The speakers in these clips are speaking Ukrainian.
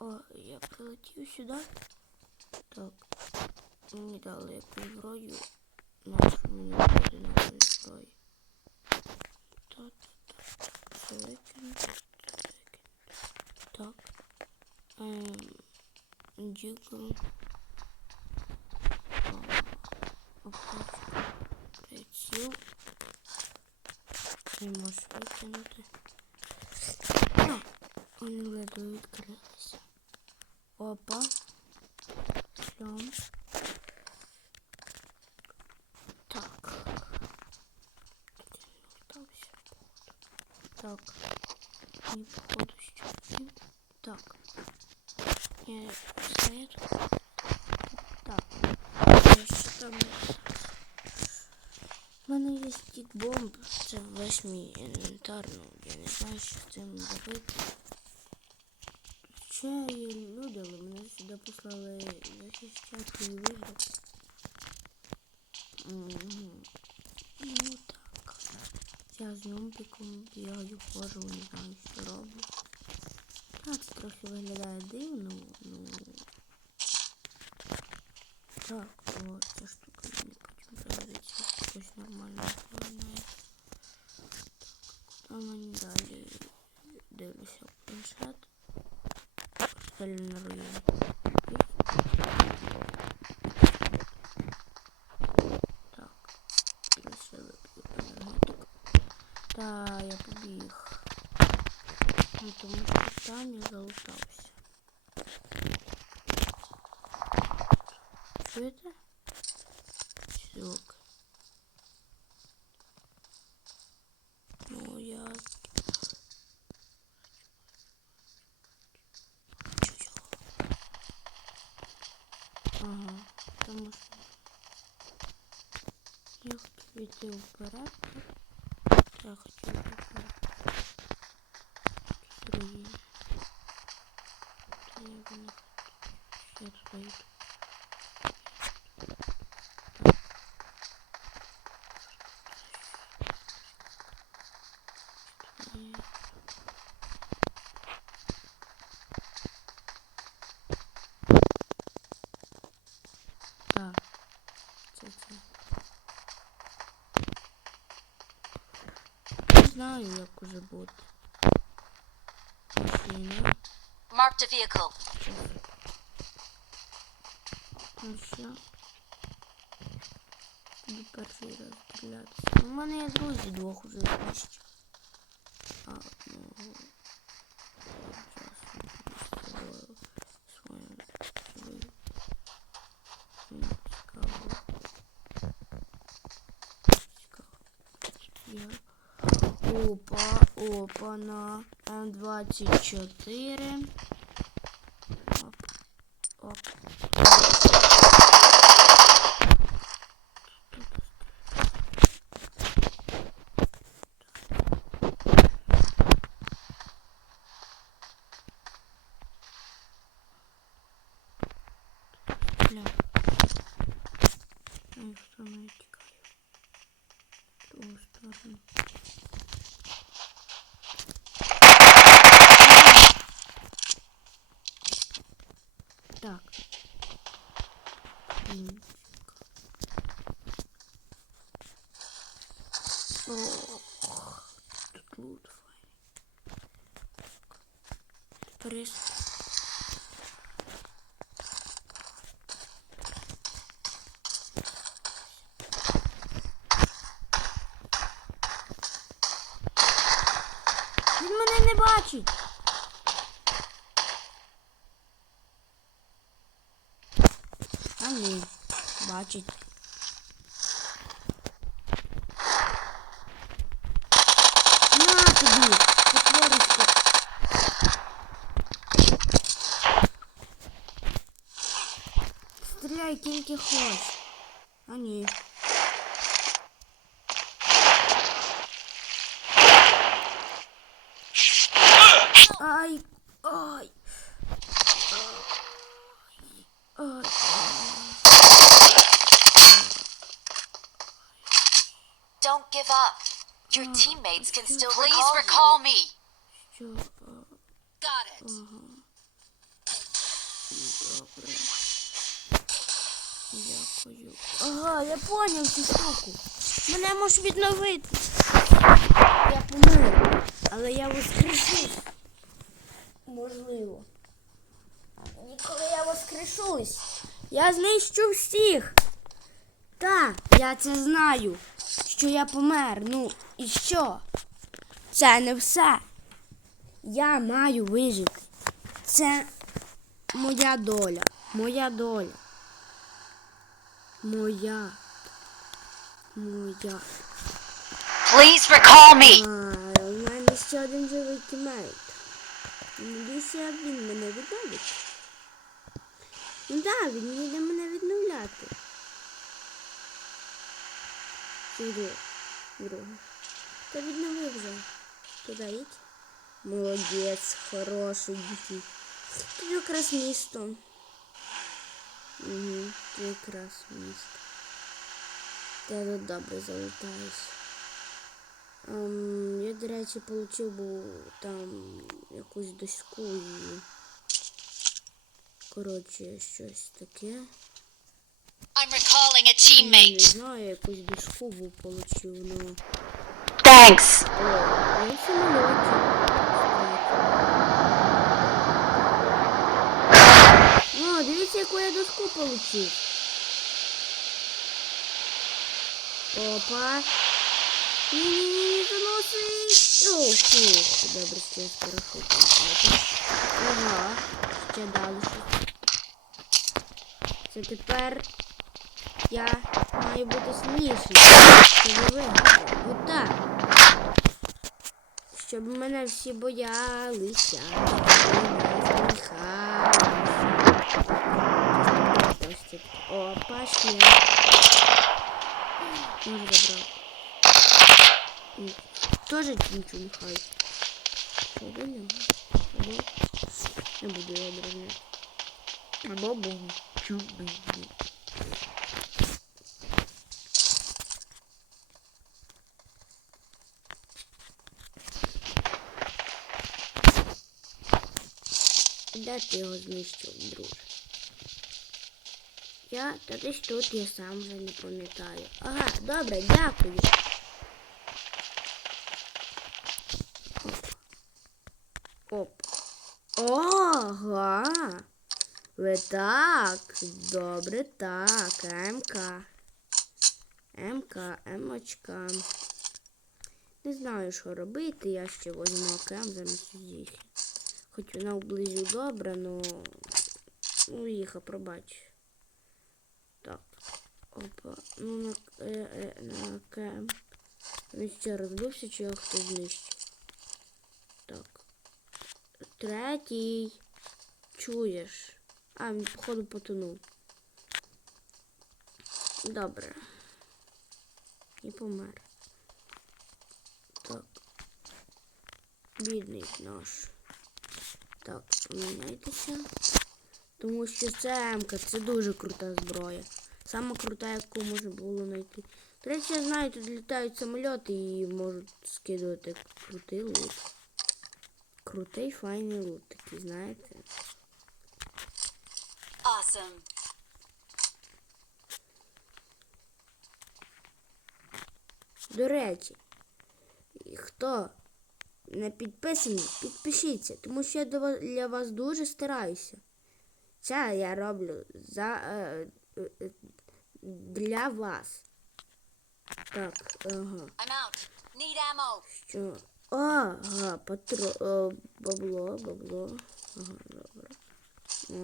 О, я прилетів сюди. Так. Мені дали якусь зброю. Нашу мені буде нової зброї. Так, так. Все викину. Все викину. Так. Ем, Дігл. Оплачу. Приціл. Не можеш викинути. А, Вони ледве відкрилися. Опа. Шльом. Так. Так. Не походу ні. Так. Я свет. Так. Що там? У мене є стік-бомб. Це весь мій я не знаю, що з цим робити. Ще є але мене сюди послали виграти. Мгм. Ну так. Я з нюмпіком бігаю, не знаю, що роблю. Так, це трохи виглядає дивно, ну. Так, о, ця штука мені потім пригодиться якось нормально виглядає. А мені далі дивлюся планшет. Район. Так, лише вип'ю енергетик. Я побіг. Ну, тому що там я залутався. Чуєте? Ага, тому що... Я хочу йти. Я хочу вперед. Другі. Та я би не хотів. Я туди йду. Ні. Так, це це. Не знаю, як уже бути. Машина. Marked a vehicle. Ну що? Буду перший раз стрілятися. У мене є друзі двох уже знищив. Опа, опа, на М24. Оп, оп. Бля. Ну, что я тікаю. В ту сторону. Так. М. Ох, тут лут файний. Прис. Він мене не бачить. А ні, бачить. На тобі, потворишся. Стріляй тільки хоч. А ні. Ай, ай. give up. Your Oh, teammates can still Please recall recall me. Що? А, Got it. Ага. Добре. Дякую. Ага, я поняв цю штуку. Мене можеш відновити. Я помер. Але я воскрешусь. Можливо. І коли я воскрешусь, я знищу всіх. Так, я це знаю, що я помер. Ну і що? Це не все. Я маю вижити. Це моя доля. Моя доля. Моя. Моя. Please recall me. А, у мене ще один живий тімейт. Надіюся, він мене відновить. Ну так, він їде мене відновляти. Сюди. Друге. Та віднови вже. Туди їдь. Молодець, хороший дітей. Тут якраз місто. Угу, тут якраз місто. Ти тут добре залутаєш. Ем, я, до речі, отримав був там якусь доску і. Коротше, щось таке. I'm Ну, Не teammate. знаю, якусь доску був получив, ну. Thanks. О, я в самоліті. О, дивіться, яку я доску получив. Опа. Ні-ні-ні, заносить. О, фух, добре, що я з парашутом. Ага, ще далі. Це тепер я маю бути сильніший. Щоб. Отак. Щоб мене всі боялися. О, пошли. Може забрав. Тоже нічого не хай. Не. Буду я дразняти. Або буду. Де ти його знищив, друже? Я та десь тут я сам вже не пам'ятаю. Ага, добре, дякую. Оп. Ага. Ви так. Добре, так. МК. МК, Емочка. Не знаю, що робити. Я ще возьму АКМ замість їх. Хоч вона вблизу добре, но ну їх пробач. Так. Опа. Ну на е, е, на КМ. Він ще розбився, чи його хтось знищив. Так. Третій. Чуєш? А, він походу потонув. Добре. І помер. Так. Бідний наш. Так, поміняйтеся. Тому що це МК, це дуже крута зброя. Сама крута, яку можна було знайти. Речі, я знаю, тут літають самольоти і можуть скидувати крутий лут. Крутий файний лут такий, знаєте. Awesome. До речі, хто не підписаний, підпишіться, тому що я для вас дуже стараюся. Це я роблю за, е, е, е, для вас. Так, ага. I'm out. Need ammo. Що? Ага, патро... О, бабло, бабло. Ага, добре. О,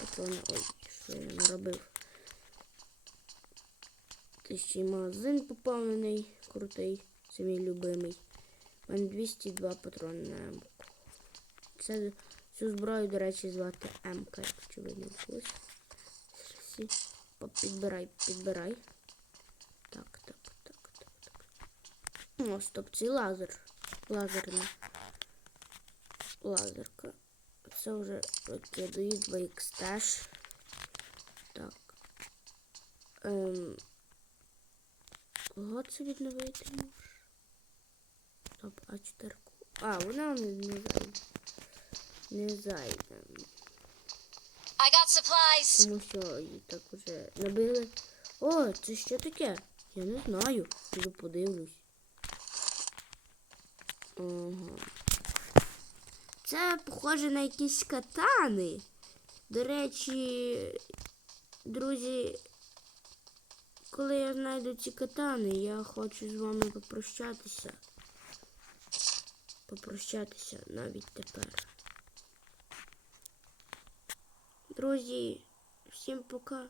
патрони. Ой, що я наробив. Ти ще й магазин поповнений, крутий, це мій любимий. У мене 202 патрони на МК. Це цю зброю, до речі, звати МК, якщо ви не в курсі. Всі. Підбирай, підбирай. Так, так, так, так, так. О, стоп, це лазер. Лазерна. Лазерка. Це вже викидаю 2х теж. Так. Ем. Кого це відновити можеш? Стоп, а 4 А, вона не, не зайде. Не зайде. I got supplies. Тому що її так уже набили. О, це що таке? Я не знаю. Піду подивлюсь. Ага. Це похоже на якісь катани. До речі, друзі, коли я знайду ці катани, я хочу з вами попрощатися. Попрощатися навіть тепер. Друзі, всім пока.